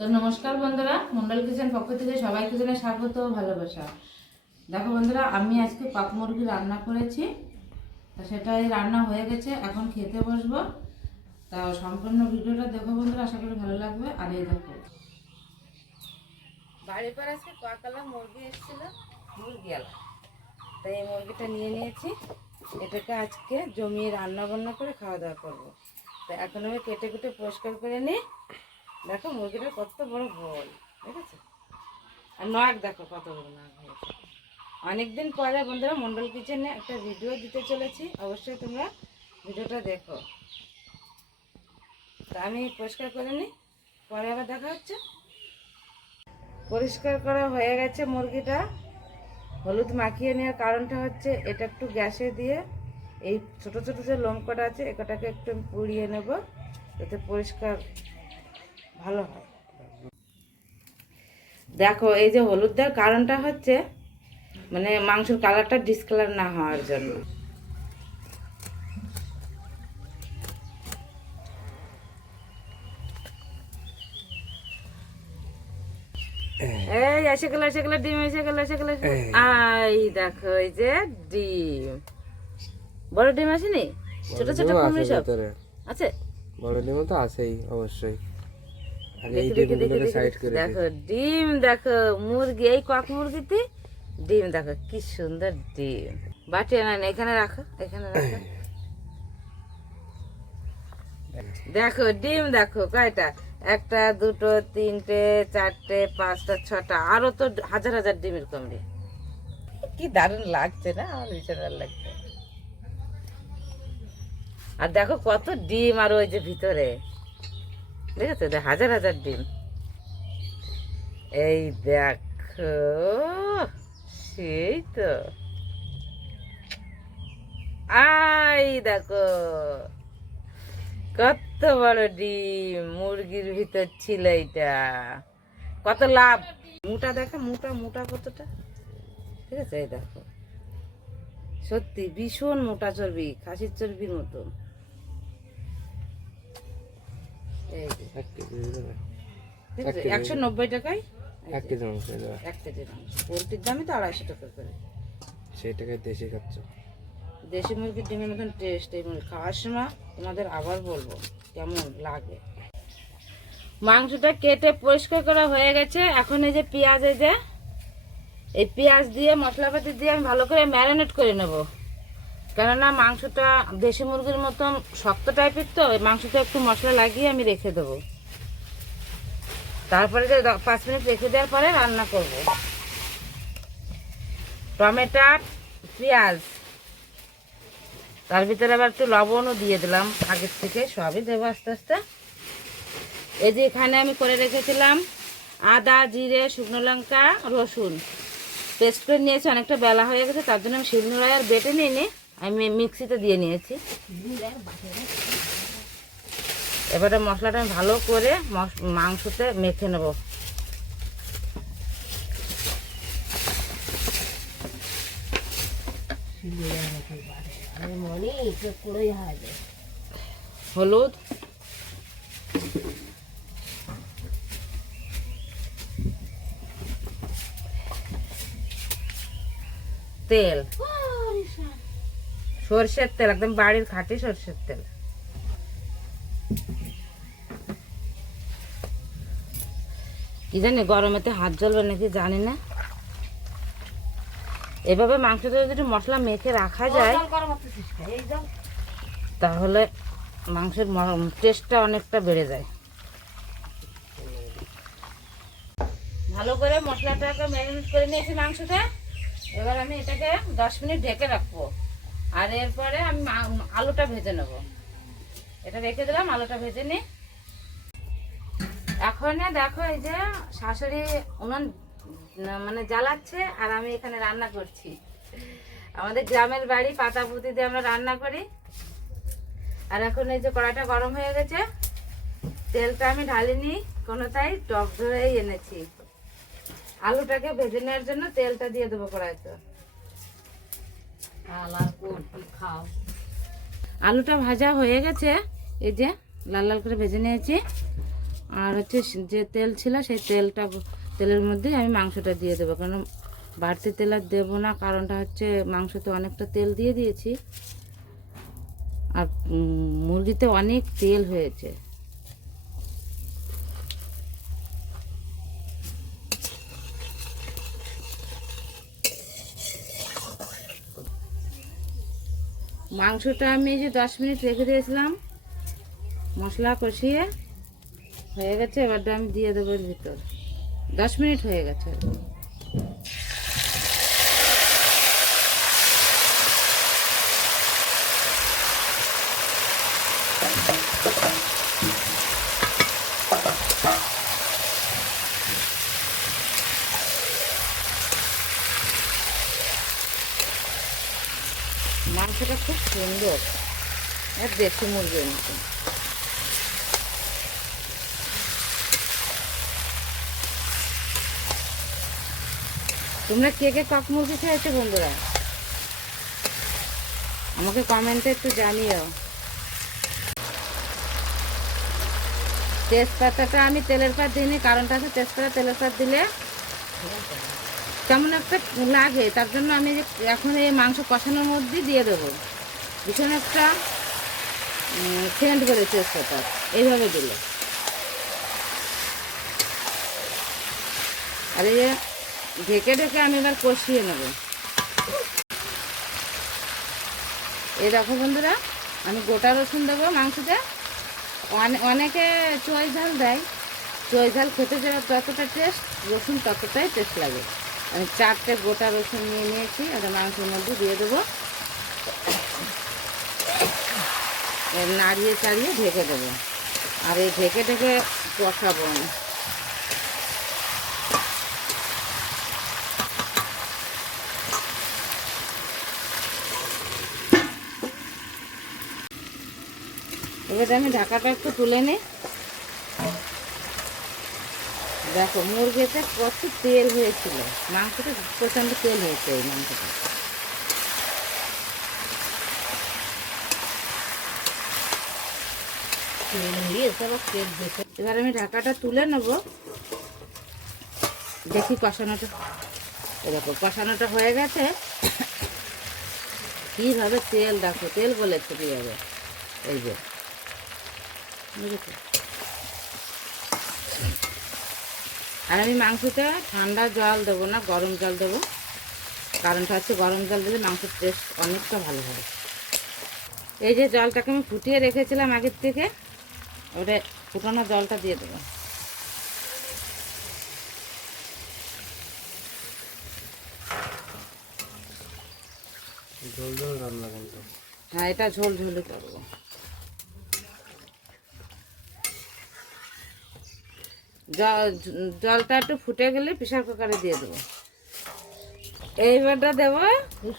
তো নমস্কার বন্ধুরা, মন্ডল কিচেন পক্ষ থেকে সবাইকে জানাই স্বাগত ও ভালোবাসা। দেখো বন্ধুরা, আমি আজকে কক মুরগি রান্না করেছি। তো সেটাই রান্না হয়ে গেছে, এখন খেতে বসবো। তা সম্পূর্ণ ভিডিওটা দেখো বন্ধুরা, আশা করি ভালো লাগবে। আর এই দেখো, বাড়ির পর আজকে কয়েকলা মুরগি এসেছিল, মুরগিওয়ালা। তাই এই মুরগিটা নিয়ে নিয়েছি, এটাকে আজকে জমিয়ে রান্না বান্না করে খাওয়া দাওয়া করবো। তো এখন আমি কেটে কেটে পরিষ্কার করে নিই। দেখো মুরগিটা কত বড় গোল, ঠিক আছে? আর নখ দেখো কত বড় নখ হয়েছে। অনেকদিন পরে বন্ধুরা মন্ডল কিচেনে একটা ভিডিও দিতে চলেছি, অবশ্যই তোমরা ভিডিওটা দেখো। তা আমি পরিষ্কার করে নিই, পরে আবার দেখা হচ্ছে। পরিষ্কার করা হয়ে গেছে মুরগিটা। হলুদ মাখিয়ে নেওয়ার কারণটা হচ্ছে, এটা একটু গ্যাসে দিয়ে এই ছোট ছোট যে লোম কটা আছে এ কটাকে একটু পুড়িয়ে নেব, যাতে পরিষ্কার ভালো হয়। দেখো এই যে হলুদ দেওয়ার কারণটা হচ্ছে মানে মাংসের কালারটা ডিসকালার না হওয়ার জন্য। এই এসে গেল ডিম, এসে গেল। আই দেখো এই যে ডিম, বড় ডিম আসেনি, ছোট ছোট কুমড়ি সব আছে। বড় ডিমও তো আছেই অবশ্যই। দেখো ডিম, দেখো মুরগি, এই কক মুরগিতে ডিম দেখো কি সুন্দর ডিম। বাটি না, এখানে রাখো, এখানে রাখো। দেখো ডিম দেখো কয়টা, একটা দুটো তিনটে চারটে পাঁচটা ছটা, আরো তো হাজার হাজার ডিমের কুমড়ি। কি দারুণ লাগছে না, আমার ভীষণ ভালো লাগছে। আর দেখো কত ডিম, আর ওই যে ভিতরে দেখেছো, হাজার হাজার ডিম। এই দেখো, সেই তো, আই দেখো কত বড় ডিম মুরগির ভিতর ছিল। এইটা কত লাভ। মোটা দেখো, মোটা মোটা কতটা, ঠিক আছে? এই দেখো সত্যি ভীষণ মোটা চর্বি, খাসির চর্বির মতো। এই 190 টাকায় 1 কেজি মাংস। পোলট্রির দামই তো 250 টাকা করে। সেই টাকায় দেশি খাচ্ছ। দেশি মুরগির ডিমের মতন টেস্ট এই মুরগি খাওয়ার সময় তোমাদের আবার বলবো কেমন লাগে। মাংসটা কেটে পরিষ্কার করা হয়ে গেছে। এখন এই যে পেঁয়াজ, এই পেঁয়াজ দিয়ে মশলাপাতি দিয়ে আমি ভালো করে ম্যারিনেট করে নেব। কেননা মাংসটা দেশি মুরগির মতন শক্ত টাইপের, তো এই মাংসটা একটু মশলা লাগিয়ে আমি রেখে দেবো। তারপরে যে 5 মিনিট রেখে দেওয়ার পরে রান্না করব। টমেটো, পেঁয়াজ, তার ভিতরে আবার একটু লবণও দিয়ে দিলাম আগের থেকে, সবই দেবো আস্তে আস্তে। এই যে এখানে আমি করে রেখেছিলাম আদা, জিরে, শুকনো লঙ্কা, রসুন পেস্ট করে নিয়েছি। অনেকটা বেলা হয়ে গেছে, তার জন্য আমি শিলনোড়ায় আর বেটে নিয়ে আমি মিক্সিতে দিয়ে নিয়েছি। এবারে মশলাটা আমি ভালো করে মাংসতে মেখে নেব। হলুদ, তেল, সরষের তেল, একদম বাড়ির খাঁটি সরষের তেল। কি জানি গরমেতে হাত জ্বলবে নাকি জানি না। এভাবে মাংসতে যদি মশলা মেখে রাখা যায় তাহলে মাংসের টেস্টটা অনেকটা বেড়ে যায়। ভালো করে মশলাটাকে ম্যারিনেট করে নিয়েছি মাংসটা। এবার আমি এটাকে 10 মিনিট ঢেকে রাখবো। আর এরপরে আমি আলুটা ভেজে নেব। এটা রেখে দিলাম, আলুটা ভেজে নিই। এখন দেখো এই যে শাশুড়ি উনুন মানে জ্বালাচ্ছে, আর আমি এখানে রান্না করছি। আমাদের গ্রামের বাড়ি, পাতা পুঁতি দিয়ে আমরা রান্না করি। আর এখন এই যে কড়াইটা গরম হয়ে গেছে, তেলটা আমি ঢালিনি কোনো, তাই টক ধরেই এনেছি। আলুটাকে ভেজে নেওয়ার জন্য তেলটা দিয়ে দেবো কড়াইতে। আলুটা ভাজা হয়ে গেছে, এই যে লাল লাল করে ভেজে নিয়েছি। আর হচ্ছে যে তেল ছিল সেই তেলের মধ্যেই আমি মাংসটা দিয়ে দেবো, কারণ বাড়তি তেল আর দেবো না, কারণটা হচ্ছে মাংসতে অনেকটা তেল দিয়ে দিয়েছি আর মুরগিতে অনেক তেল হয়েছে। মাংসটা আমি যে 10 মিনিট রেখে দিয়েছিলাম, মশলা কষিয়ে হয়ে গেছে, এবারটা আমি দিয়ে দেবো এর ভিতর। 10 মিনিট হয়ে গেছে। মাংসটা খুব সুন্দর, আর দেশি মুরগির মতো। তোমরা কে কে কক মুরগি খেয়েছো বন্ধুরা? আমাকে কমেন্টে একটু জানিও। তেজপাতাটা আমি তেলের পাত দিইনি, কারণটা আছে তেজপাতা তেলের পাত দিলে কেমন একটা লাগে, তার জন্য আমি এখন এই মাংস কষানোর মধ্যেই দিয়ে দেবো। ভীষণ একটা সেন্ট বেরোয় তেজপাতা এইভাবে দিলে। আর এই যে ঢেকে ঢেকে আমি এবার কষিয়ে নেব। এই দেখো বন্ধুরা, আমি গোটা রসুন দেবো মাংসতে। অনেকে চই ঝাল দেয়, চই ঝাল খেতে যতটা টেস্ট, রসুন ততটাই টেস্ট লাগে। আমি 4টে গোটা রসুন নিয়ে নিয়েছি, এটা মাংসের মধ্যে দিয়ে দেবো। নাড়িয়ে চাড়িয়ে ঢেকে দেবো, আর এই ঢেকে ঢেকে কষাবো আমি। এবার আমি ঢাকাটা একটু তুলে নিই। দেখো মুরগিতে কত তেল হয়েছিল, মাংসটা প্রচণ্ড তেল হয়েছে এই মাংসটা। এবার আমি ঢাকাটা তুলে নেব, দেখি কষানোটা। এরকম কষানোটা হয়ে গেছে। কীভাবে তেল দেখো, তেল বলেছে কীভাবে, এই যে বুঝেছো। আর আমি মাংসতে ঠান্ডা জল দেবো না, গরম জল দেবো, কারণটা হচ্ছে গরম জল দিলে মাংসের টেস্ট অনেকটা ভালো হয়। এই যে জলটাকে আমি ফুটিয়ে রেখেছিলাম আগের থেকে, ওটা ফুটানো জলটা দিয়ে দেবো। ঝোল ঝোল রান্না কিন্তু। হ্যাঁ, এটা ঝোল ঝোলই করবো। জলটা একটু ফুটে গেলে প্রেশার কুকারে দিয়ে দেবো। এইবারটা দেবো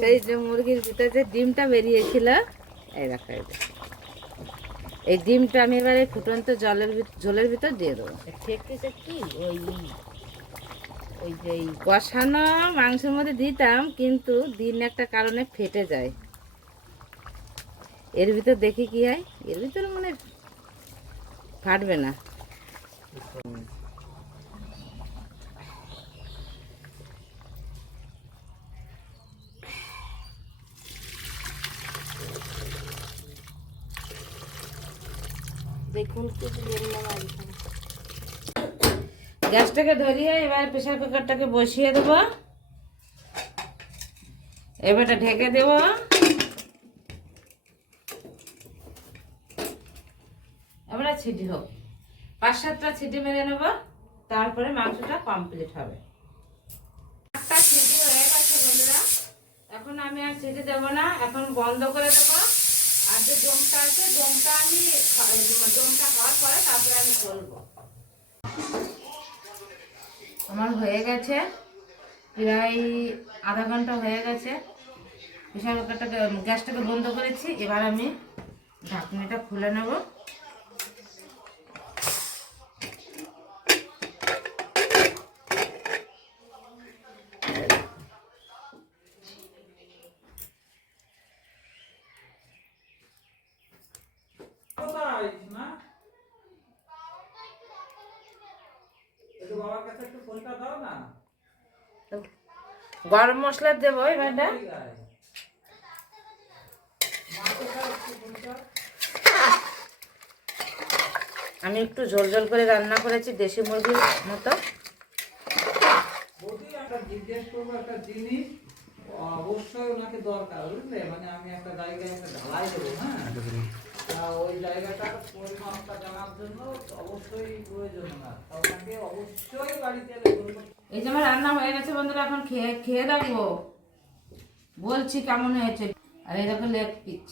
সেই যে মুরগির ভিতরে যে ডিমটা বেরিয়েছিল, এই দেখো এই ডিমটা আমি এবার এই ফুটন্ত ঝোলের ভিতর দিয়ে দেবো। কি ওই যে কষানো মাংসের মধ্যে দিতাম, কিন্তু দিন একটা কারণে ফেটে যায়। এর ভিতর দেখি কি হয়, এর ভিতরে মানে ফাটবে না। দেখুন গ্যাসটাকে ধরিয়ে এবার প্রেসার কুকারটাকে বসিয়ে দেবো। এবারটা ঢেকে দেবো। এবারে ছিটি হোক, 5-7টা ছিটি মেরে নেবো, তারপরে মাংসটা কমপ্লিট হবে। 8টা ছিটি হয়ে গেছে বন্ধুরা, এখন আমি আর ছিটি দেবো না, এখন বন্ধ করে দেবো। আর যে দমটা আছে, দমটা হওয়ার পরে তারপরে আমি খুলবো। আমার হয়ে গেছে প্রায় আধা ঘন্টা হয়ে গেছে। প্রেসার কুকারটাকে গ্যাসটাকে বন্ধ করেছি, এবার আমি ঢাকনিটা খুলে নেব। গরম মশলা দেবো এবারটা। আমি একটু ঝোল ঝোল করে রান্না করেছি দেশি মুরগির মতো। জিজ্ঞেস করবো একটা জিনিস, অবশ্যই ওনাকে দরকার, বুঝলে? মানে আমি একটা জায়গায় একটা ঢালাই দেবো, হ্যাঁ, ওই জায়গাটার পরিমাপটা জানার জন্য অবশ্যই প্রয়োজন না, ওনাকে অবশ্যই বাড়িতে এই যে আমার রান্না হয়ে গেছে বন্ধুরা, এখন খেয়ে খেয়ে দেখবো, বলছি কেমন হয়েছে। আর এই দেখো লেগ পিস।